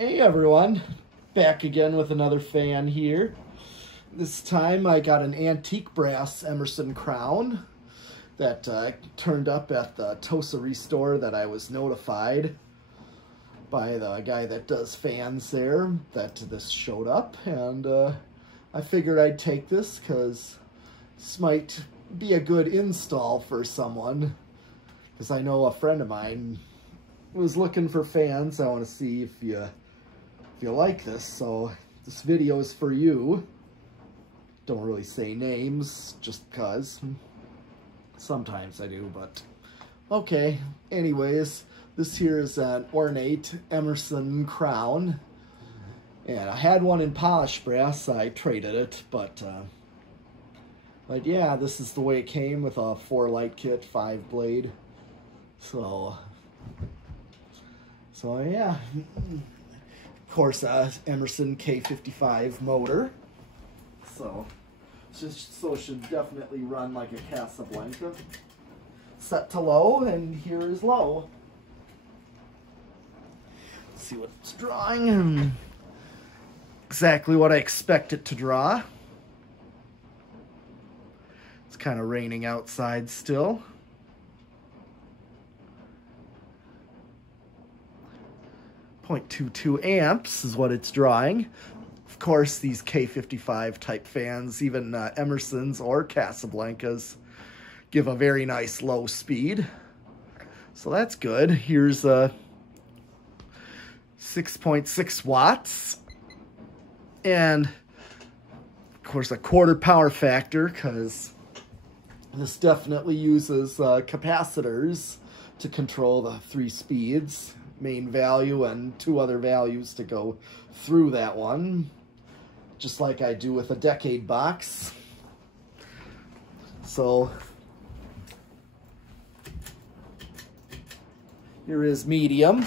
Hey everyone, back again with another fan here. This time I got an antique brass Emerson Crown that turned up at the Tosa store that I was notified by the guy that does fans there that this showed up, and I figured I'd take this because this might be a good install for someone, because I know a friend of mine was looking for fans. I want to see if you like this, so this video is for you. Don't really say names just because sometimes I do, but okay. Anyways, this here is an ornate Emerson Crown, and I had one in polished brass. I traded it, but yeah, this is the way it came with a 4-light kit, 5-blade. So yeah, of course, Emerson K55 motor. So it should definitely run like a Casablanca. Set to low, and here is low. Let's see what it's drawing. Exactly what I expect it to draw. It's kind of raining outside still. 0.22 amps is what it's drawing. Of course, these K55 type fans, even Emerson's or Casablancas, give a very nice low speed. So that's good. Here's 6.6 watts. And of course a quarter power factor, because this definitely uses capacitors to control the 3 speeds. Main value and 2 other values to go through that one, just like I do with a decade box. So here is medium.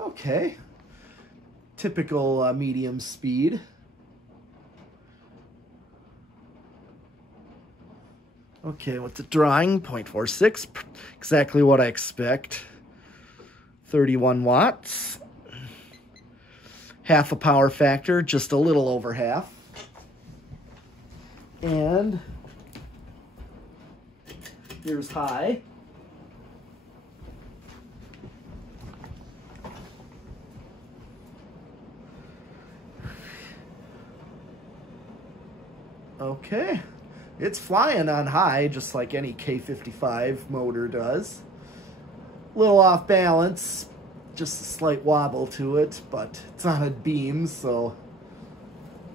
Okay, typical medium speed. Okay, what's it drawing? 0.46, exactly what I expect. 31 watts. Half a power factor, just a little over half. And here's high. Okay. It's flying on high, just like any K55 motor does. A little off balance, just a slight wobble to it, but it's on a beam, so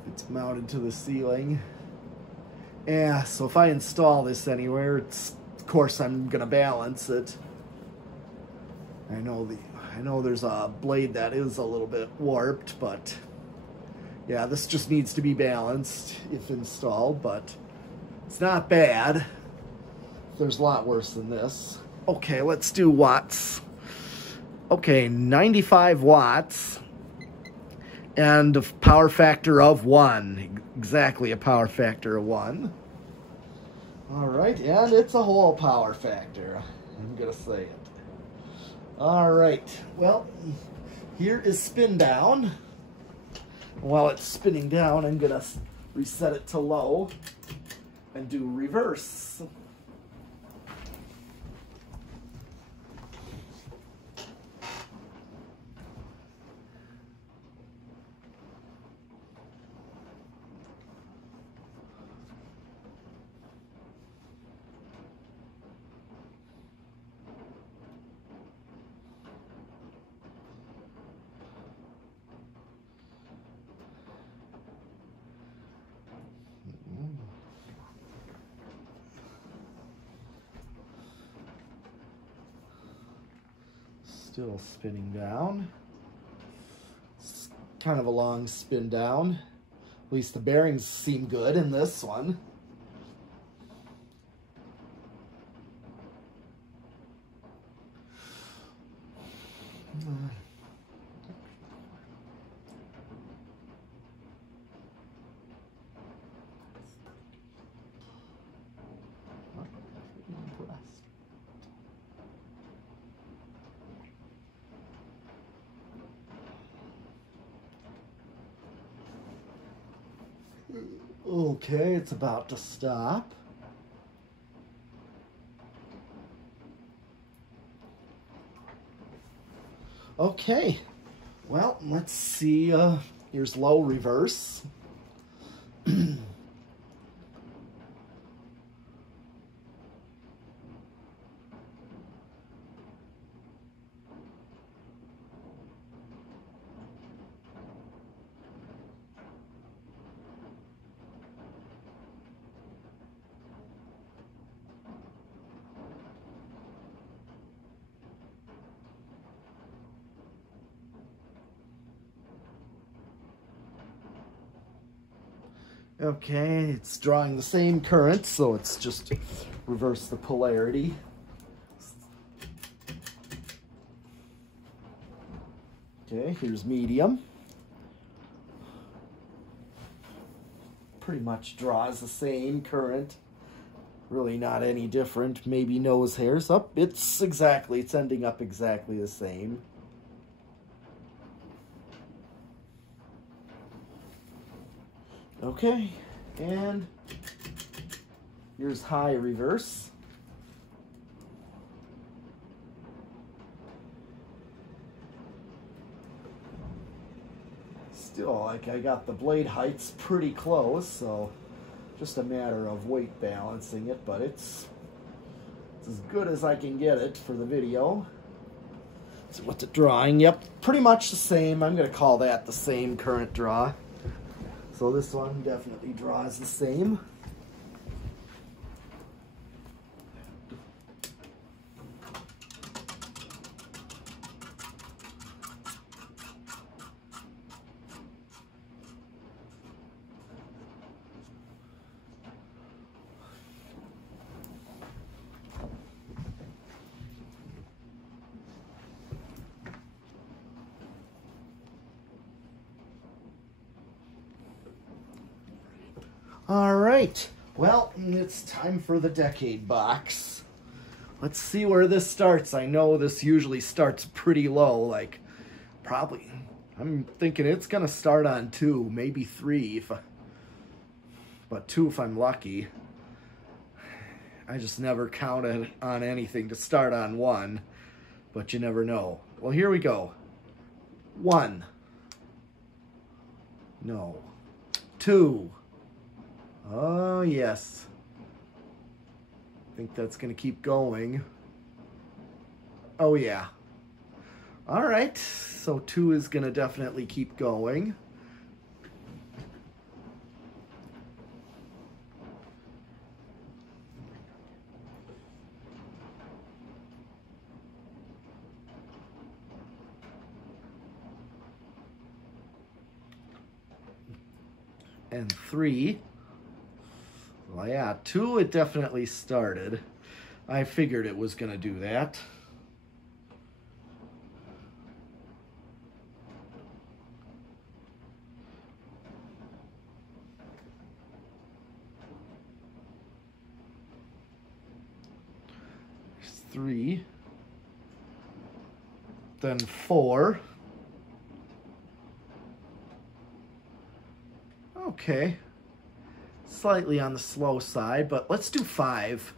it's mounted to the ceiling. Yeah, so if I install this anywhere, of course I'm gonna balance it. I know there's a blade that is a little bit warped, but yeah, this just needs to be balanced if installed, but it's not bad. There's a lot worse than this. Okay, let's do watts. Okay, 95 watts and a power factor of 1. Exactly a power factor of 1. All right, and it's a whole power factor. I'm gonna say it. All right, well, here is spin down. While it's spinning down, I'm gonna reset it to low and do reverse. Still spinning down. It's kind of a long spin down. At least the bearings seem good in this one. Okay, it's about to stop. Okay, well, let's see. Here's low reverse. Okay, it's drawing the same current, so it's just reverse the polarity. Okay, here's medium. Pretty much draws the same current. Really not any different. Maybe nose hairs. Up, it's ending up exactly the same. Okay, and here's high reverse. Still, like, I got the blade heights pretty close, so just a matter of weight balancing it, but it's as good as I can get it for the video. So what's it drawing? Yep, pretty much the same. I'm going to call that the same current draw. So this one definitely draws the same. All right, well, it's time for the decade box. Let's see where this starts. I know this usually starts pretty low, like probably, I'm thinking it's gonna start on 2, maybe 3, but 2 if I'm lucky. I just never counted on anything to start on 1, but you never know. Well, here we go. 1. No. 2. Oh, yes. I think that's going to keep going. Oh, yeah. All right. So 2 is going to definitely keep going. And 3. Well, yeah, 2, it definitely started. I figured it was going to do that. There's 3. Then 4. Okay. Slightly on the slow side, but let's do 5.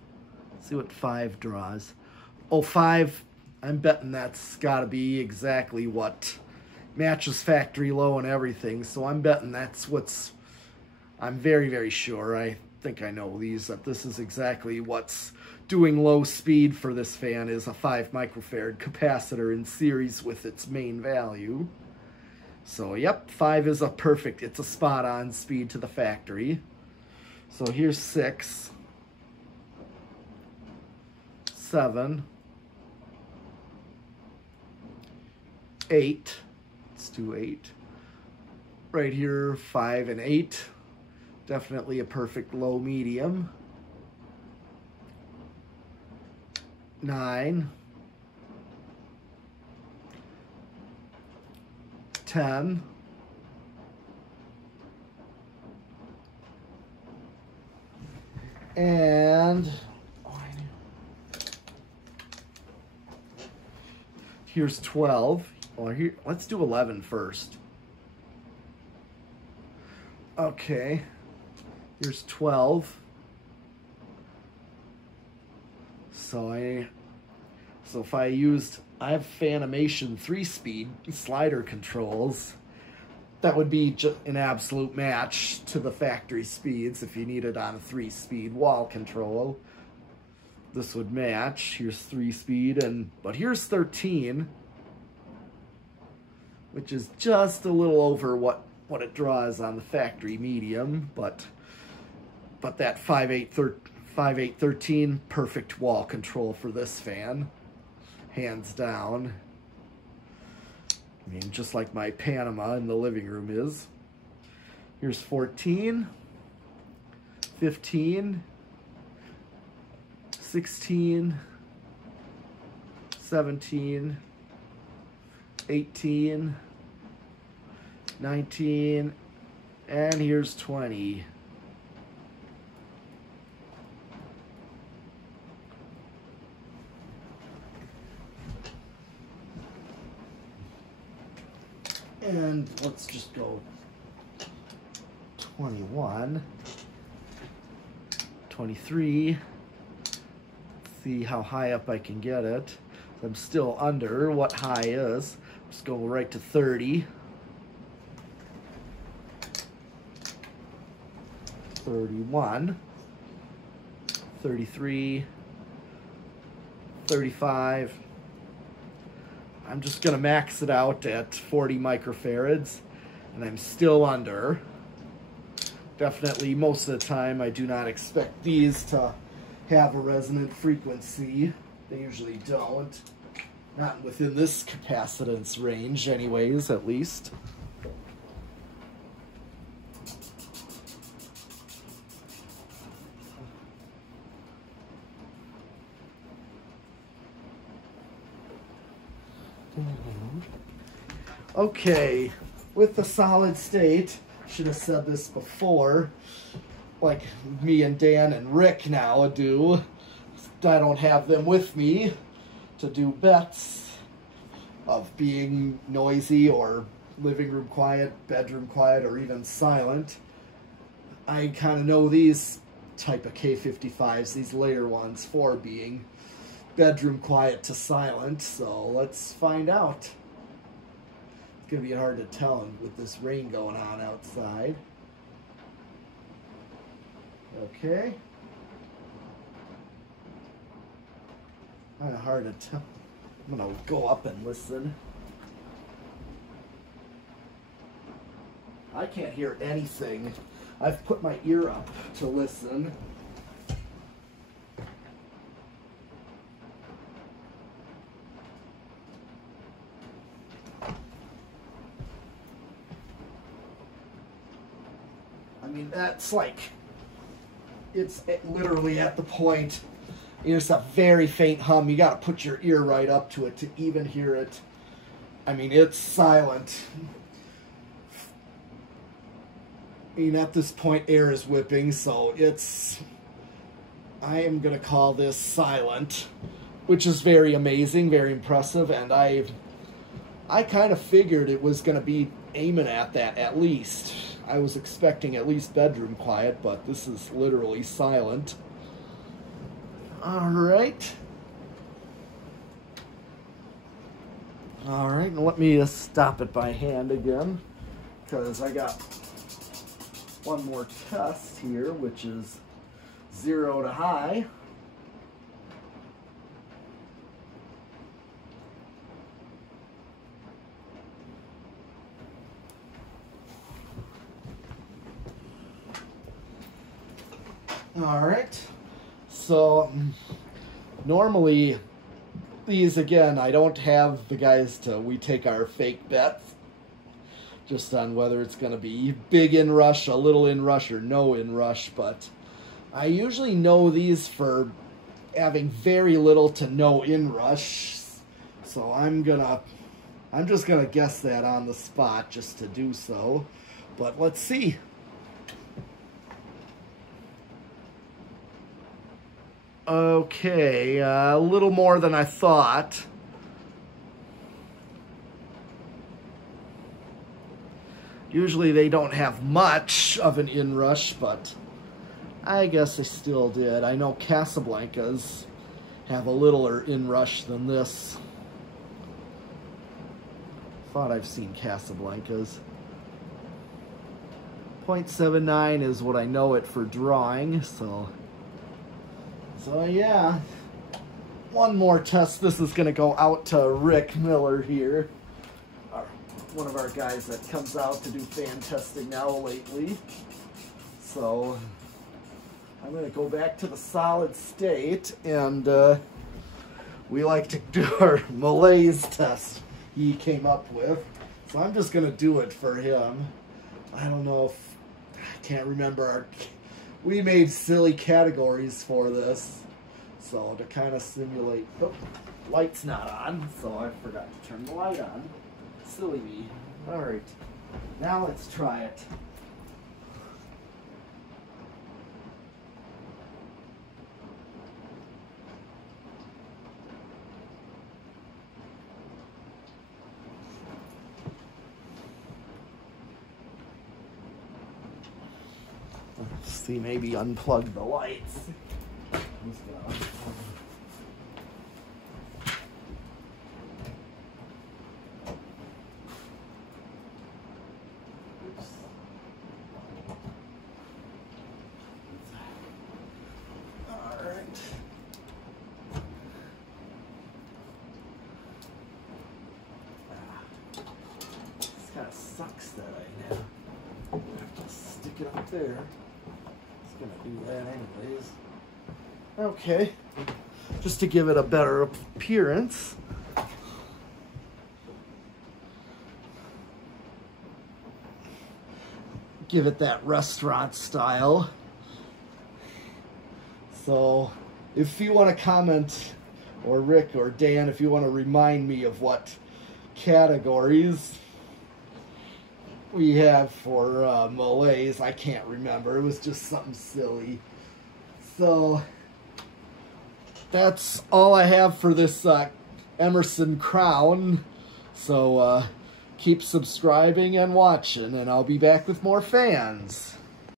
See what 5 draws. Oh, 5, I'm betting that's got to be exactly what matches factory low and everything, so I'm betting that's what's, I'm very, very sure, I think I know these, that this is exactly what's doing low speed for this fan is a 5 microfarad capacitor in series with its main value. So, yep, 5 is a perfect, it's a spot-on speed to the factory. So here's 6, 7, 8, let's do 8. Right here, 5 and 8, definitely a perfect low medium. 9, 10, and here's 12. Or here, let's do 11 first. Okay, Here's 12. So if I used, I have Fanimation 3-speed slider controls. That would be an absolute match to the factory speeds if you need it on a 3-speed wall control. This would match. Here's 3-speed, but here's 13, which is just a little over what it draws on the factory medium, but that 5.813, perfect wall control for this fan, hands down. I mean, just like my Panama in the living room is. Here's 14, 15, 16, 17, 18, 19, and here's 20. And let's just go 21, 23, see how high up I can get it. I'm still under what high is. Let's go right to 30. 31, 33, 35. I'm just going to max it out at 40 microfarads, and I'm still under. Definitely, most of the time, I do not expect these to have a resonant frequency. They usually don't. Not within this capacitance range, anyways, at least. Okay, with the solid state, should have said this before, like me and Dan and Rick now do. I don't have them with me to do bets of being noisy or living room quiet, bedroom quiet, or even silent. I kind of know these type of K55s, these layer ones, for being bedroom quiet to silent, so let's find out. It's going to be hard to tell with this rain going on outside. Okay. Kind of hard to tell. I'm going to go up and listen. I can't hear anything. I've put my ear up to listen. I mean, that's like, it's literally at the point, it's a very faint hum. You got to put your ear right up to it to even hear it. I mean, it's silent. I mean, at this point, air is whipping, so I am going to call this silent, which is very amazing, very impressive, and I kind of figured it was going to be aiming at that at least. I was expecting at least bedroom quiet, but this is literally silent. All right. All right, and let me just stop it by hand again, because I got one more test here, which is 0 to high. All right, so normally these, again, I don't have the guys we take our fake bets just on whether it's going to be big inrush, a little inrush, or no inrush, but I usually know these for having very little to no inrush, so I'm just gonna guess that on the spot just to do so, but let's see. Okay, a little more than I thought. Usually they don't have much of an inrush, but I guess I still did. I know Casablancas have a littler inrush than this. Thought I've seen Casablancas. 0.79 is what I know it for drawing, so yeah. One more test. This is going to go out to Rick Miller here. One of our guys that comes out to do fan testing now lately. So I'm going to go back to the solid state, and we like to do our Malaise test he came up with. So I'm just going to do it for him. I don't know if, I can't remember, we made silly categories for this. So to kind of simulate, oh, light's not on, so I forgot to turn the light on. Silly me. All right, now let's try it. Let's see, maybe unplug the lights. Kind of sucks that I have to stick it up there. It's gonna do that anyways. Okay, just to give it a better appearance. Give it that restaurant style. So if you want to comment, or Rick or Dan, if you want to remind me of what categories we have for Malaise, I can't remember. It was just something silly. So that's all I have for this Emerson Crown. So keep subscribing and watching, and I'll be back with more fans.